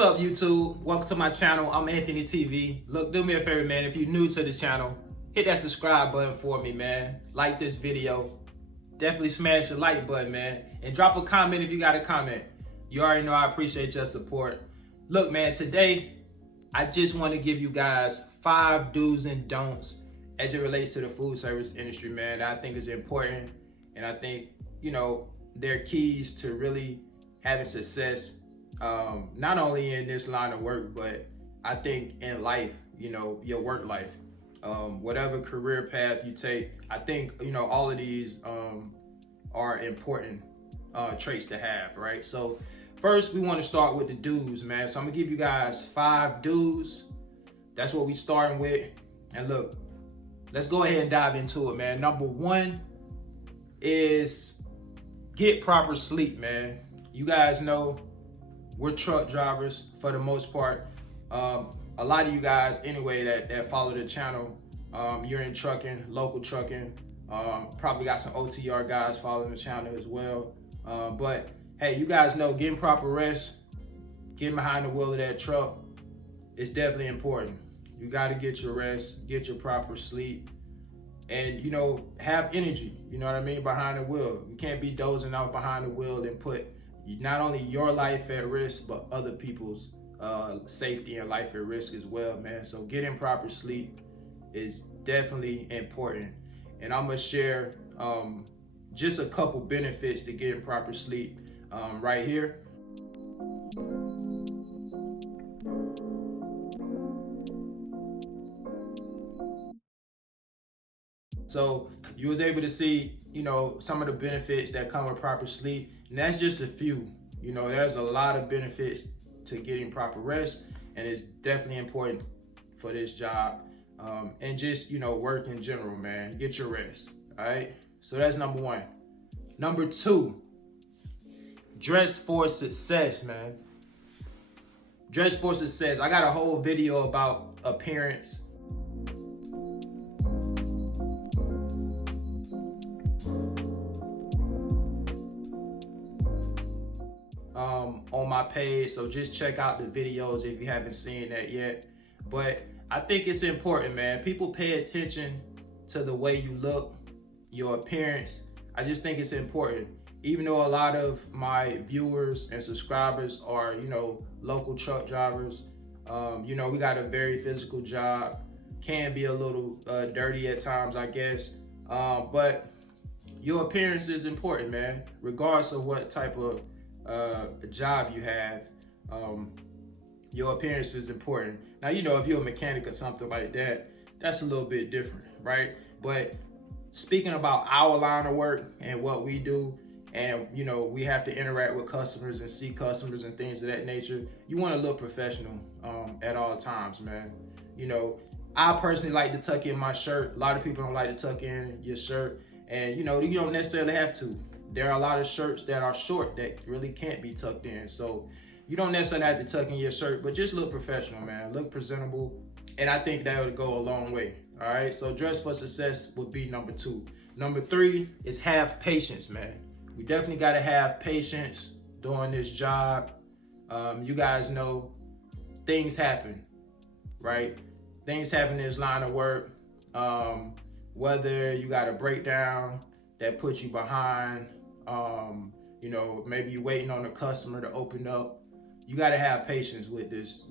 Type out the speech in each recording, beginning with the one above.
What's up, YouTube? Welcome to my channel. I'm Anthony TV. Look, do me a favor, man. If you're new to the channel, hit that subscribe button for me, man. Like this video. Definitely smash the like button, man. And drop a comment if you got a comment. You already know I appreciate your support. Look, man, today, I just want to give you guys 5 do's and don'ts as it relates to the food service industry, man. I think is important. And I think, you know, they're keys to really having success. Not only in this line of work, but I think in life, you know, your work life, whatever career path you take, I think, you know, all of these are important traits to have, right? So first, we want to start with the do's, man. So I'm gonna give you guys 5 do's. That's what we starting with. And look, let's go ahead and dive into it, man. Number 1 is get proper sleep, man. You guys know we're truck drivers for the most part. A lot of you guys anyway that follow the channel, you're in trucking, local trucking. Probably got some OTR guys following the channel as well. But hey, you guys know getting proper rest, getting behind the wheel of that truck is definitely important. You gotta get your rest, get your proper sleep, and you know, have energy, you know what I mean, behind the wheel. You can't be dozing out behind the wheel and put not only your life at risk, but other people's safety and life at risk as well, man. So getting proper sleep is definitely important. And I'm gonna share just a couple benefits to getting proper sleep right here. So you was able to see, you know, some of the benefits that come with proper sleep. And that's just a few. You know, there's a lot of benefits to getting proper rest, and it's definitely important for this job. And just, you know, work in general, man. Get your rest, all right? So that's number 1. Number 2, dress for success, man. Dress for success. I got a whole video about appearance. On my page, so just check out the videos if you haven't seen that yet. But I think it's important, man. People pay attention to the way you look, your appearance. I just think it's important. Even though a lot of my viewers and subscribers are, you know, local truck drivers, you know, we got a very physical job, can be a little dirty at times, I guess. But your appearance is important, man, regardless of what type of job you have. Your appearance is important. Now, you know, if you're a mechanic or something like that, that's a little bit different, right? But speaking about our line of work and what we do, and you know, we have to interact with customers and see customers and things of that nature, you want to look professional at all times, man. You know, I personally like to tuck in my shirt. A lot of people don't like to tuck in your shirt, and you know, you don't necessarily have to. There are a lot of shirts that are short that really can't be tucked in. So you don't necessarily have to tuck in your shirt, but just look professional, man. Look presentable. And I think that would go a long way. All right. So dress for success would be number 2. Number 3 is have patience, man. We definitely got to have patience doing this job. You guys know things happen, right? Things happen in this line of work. Whether you got a breakdown that puts you behind, you know, maybe you're waiting on a customer to open up. You got to have patience with this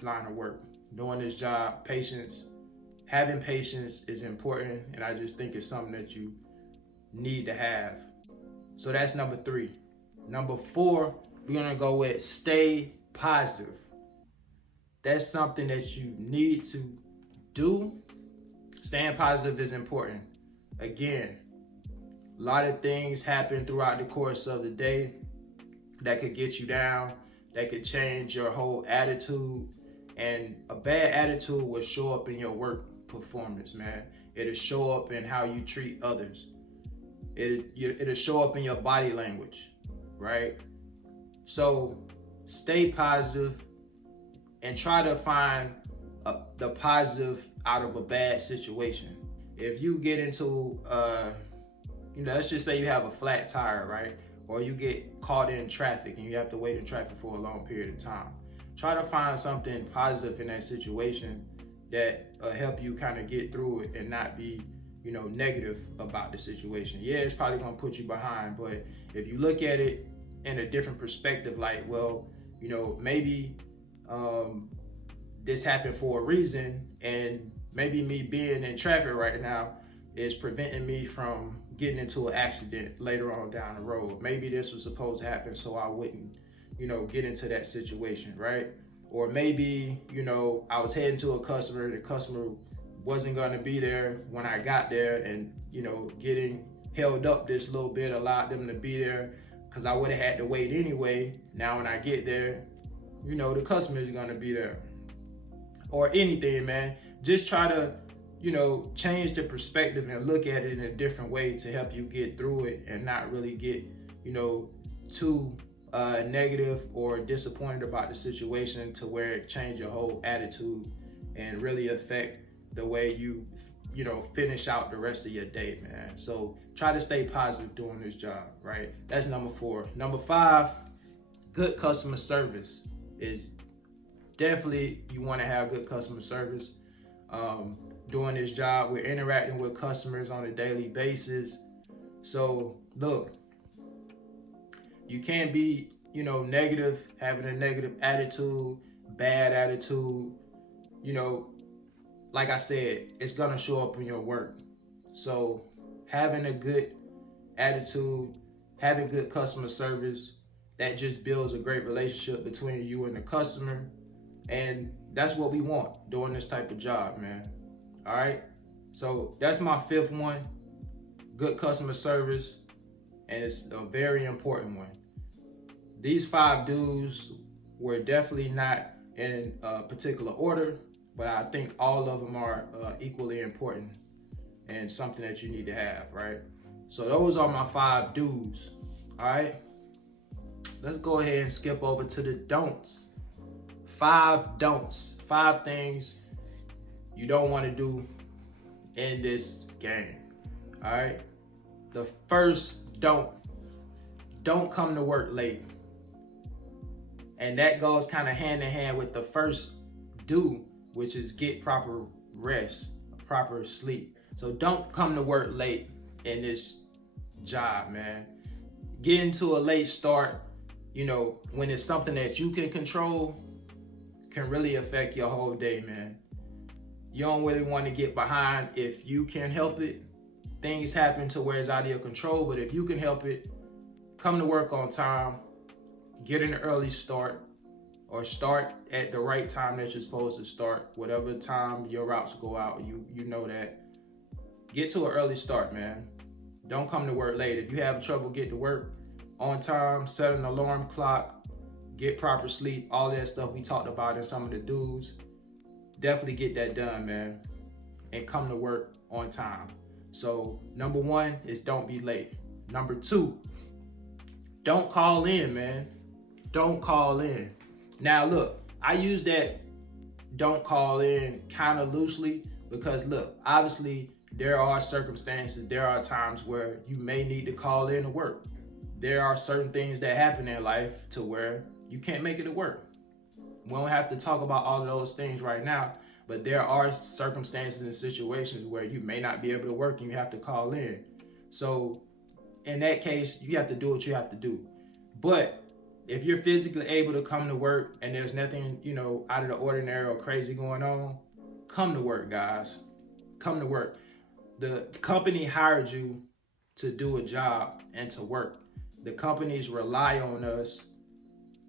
line of work. Doing this job, patience, having patience is important, and I just think it's something that you need to have. So that's number 3. Number 4, we're gonna go with stay positive. That's something that you need to do. Staying positive is important. Again, a lot of things happen throughout the course of the day that could get you down, that could change your whole attitude. And a bad attitude will show up in your work performance, man. It'll show up in how you treat others. It'll show up in your body language, right? So stay positive and try to find the positive out of a bad situation. If you get into you know, let's just say you have a flat tire, right? Or you get caught in traffic and you have to wait in traffic for a long period of time. try to find something positive in that situation that help you kind of get through it and not be, negative about the situation. Yeah, it's probably gonna put you behind, but if you look at it in a different perspective, like, well, maybe this happened for a reason, and maybe me being in traffic right now is preventing me from getting into an accident later on down the road. Maybe this was supposed to happen so I wouldn't, get into that situation, right? Or maybe, I was heading to a customer, the customer wasn't gonna be there when I got there, and, getting held up this little bit allowed them to be there because I would have had to wait anyway. Now when I get there, the customer is gonna be there. Or anything, man. Just try to, change the perspective and look at it in a different way to help you get through it and not really get, too negative or disappointed about the situation to where it change your whole attitude and really affect the way you, finish out the rest of your day, man. So try to stay positive doing this job, right? That's number 4. Number 5, good customer service is definitely, you want to have good customer service. Doing this job, we're interacting with customers on a daily basis. So look, you can't be, negative, having a negative attitude, bad attitude. Like I said, it's gonna show up in your work. So having a good attitude, having good customer service, that just builds a great relationship between you and the customer. And that's what we want doing this type of job, man. All right. So that's my 5th one, good customer service. And it's a very important one. These 5 do's were definitely not in a particular order, but I think all of them are equally important and something that you need to have, right? So those are my 5 do's. All right. Let's go ahead and skip over to the don'ts. 5 don'ts, 5 things you don't want to do in this game. All right. The first don't come to work late. And that goes kind of hand in hand with the first do, which is get proper rest, proper sleep. So don't come to work late in this job, man. Getting to a late start, when it's something that you can control, can really affect your whole day, man. You don't really want to get behind if you can help it. Things happen to where it's out of your control, but if you can help it, come to work on time, get an early start, or start at the right time that you're supposed to start. Whatever time your routes go out, you know that. Get to an early start, man. Don't come to work late. If you have trouble getting to work on time, set an alarm clock, get proper sleep, all that stuff we talked about in some of the do's. Definitely get that done, man, and come to work on time. So number 1 is don't be late. Number 2, don't call in, man. Don't call in. Now look, I use that don't call in kind of loosely because look, obviously there are circumstances, there are times where you may need to call in to work. There are certain things that happen in life to where you can't make it to work. We don't have to talk about all of those things right now, but there are circumstances and situations where you may not be able to work and you have to call in. So in that case, you have to do what you have to do. But if you're physically able to come to work and there's nothing, out of the ordinary or crazy going on, come to work, guys. Come to work. The company hired you to do a job and to work. The companies rely on us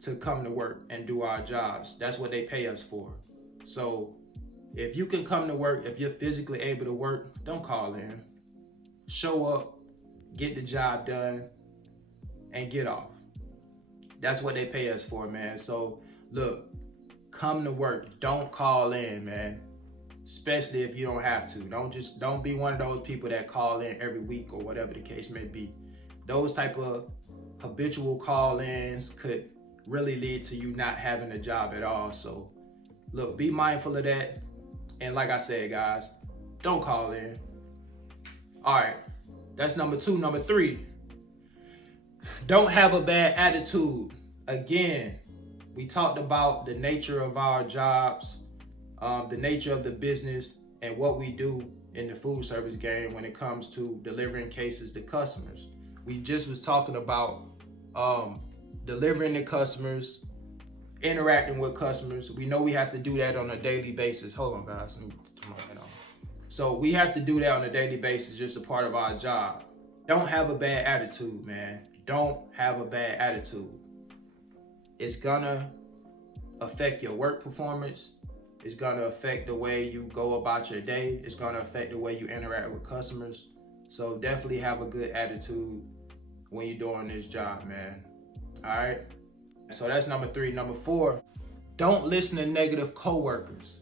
to come to work and do our jobs. That's what they pay us for. So if you can come to work, if you're physically able to work, don't call in. Show up, get the job done, and get off. That's what they pay us for, man. So look, come to work. Don't call in, man. Especially if you don't have to. Don't be one of those people that call in every week or whatever the case may be. Those type of habitual call-ins could really lead to you not having a job at all. So look, be mindful of that. And like I said, guys, don't call in. All right, that's number 2. Number 3, don't have a bad attitude. Again, We talked about the nature of our jobs, the nature of the business, and what we do in the food service game when it comes to delivering cases to customers. We just was talking about delivering to customers, interacting with customers. We know we have to do that on a daily basis. Hold on, guys. Let me turn my head on. So we have to do that on a daily basis, just a part of our job. Don't have a bad attitude, man. Don't have a bad attitude. It's gonna affect your work performance. It's gonna affect the way you go about your day. It's gonna affect the way you interact with customers. So definitely have a good attitude when you're doing this job, man. All right. So that's number 3. Number 4, don't listen to negative coworkers.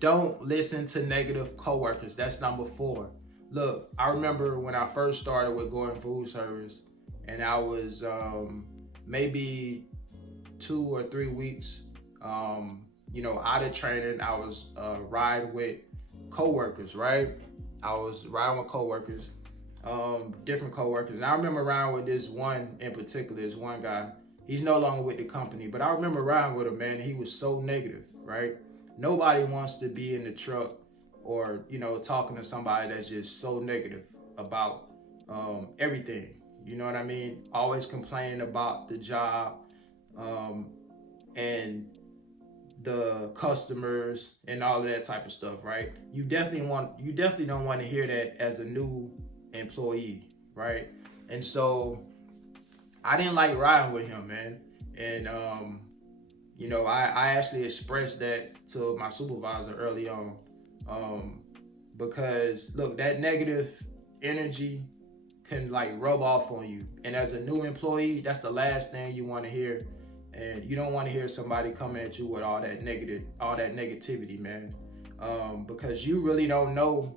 Don't listen to negative coworkers. That's number 4. Look, I remember when I first started with going food service, and I was maybe 2 or 3 weeks, out of training. I was riding with coworkers, right? I was riding with coworkers, different coworkers. And I remember riding with this one in particular, this one guy. He's no longer with the company, but I remember riding with him, man. He was so negative, right? Nobody wants to be in the truck or, talking to somebody that's just so negative about everything. You know what I mean? Always complaining about the job and the customers and all of that type of stuff, right? You definitely don't want to hear that as a new employee, right? And so I didn't like riding with him, man. And I actually expressed that to my supervisor early on, because look, that negative energy can like rub off on you. And as a new employee, that's the last thing you want to hear. And you don't want to hear somebody coming at you with all that negativity, man. Because you really don't know,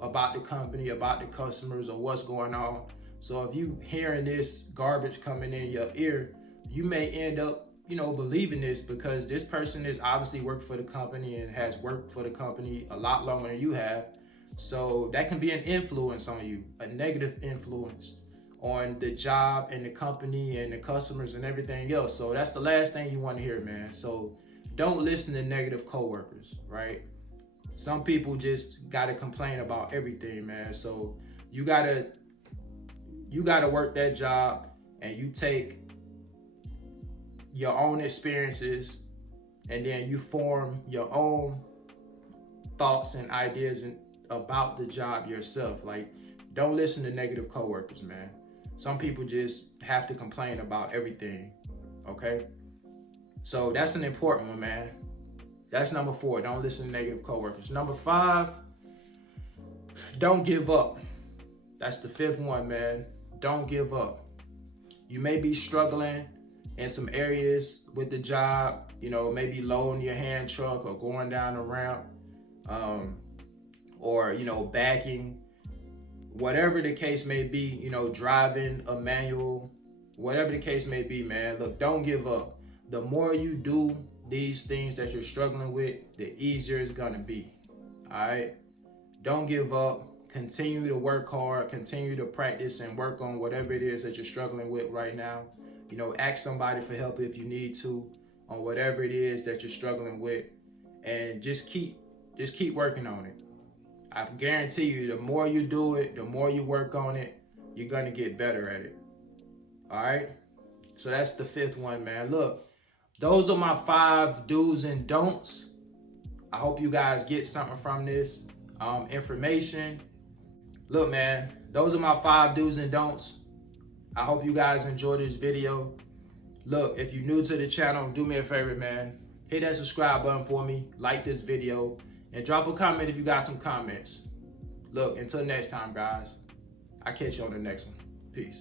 about the company, about the customers, or what's going on. So if you hearing this garbage coming in your ear, you may end up, believing this, because this person is obviously working for the company and has worked for the company a lot longer than you have. So that can be an influence on you, a negative influence on the job and the company and the customers and everything else. So that's the last thing you want to hear, man. So don't listen to negative coworkers, right? Some people just gotta complain about everything, man. So you gotta work that job, and you take your own experiences, and then you form your own thoughts and ideas about the job yourself. Like, don't listen to negative coworkers, man. Some people just have to complain about everything, okay? So that's an important one, man. That's number 4. Don't listen to negative coworkers. Number 5, don't give up. That's the 5th one, man. Don't give up. You may be struggling in some areas with the job, maybe loading your hand truck or going down a ramp, or, backing, whatever the case may be, driving a manual, whatever the case may be, man. Look, don't give up. The more you do these things that you're struggling with, the easier it's gonna be, all right? Don't give up. Continue to work hard, continue to practice and work on whatever it is that you're struggling with right now. Ask somebody for help if you need to on whatever it is that you're struggling with, and just keep working on it. I guarantee you, the more you do it, the more you work on it, you're gonna get better at it. All right? So that's the 5th one, man. Look, those are my 5 do's and don'ts. I hope you guys get something from this information. Look, man, those are my 5 do's and don'ts. I hope you guys enjoyed this video. Look, if you're new to the channel, do me a favor, man. Hit that subscribe button for me, like this video, and drop a comment if you got some comments. Look, until next time, guys. I'll catch you on the next one. Peace.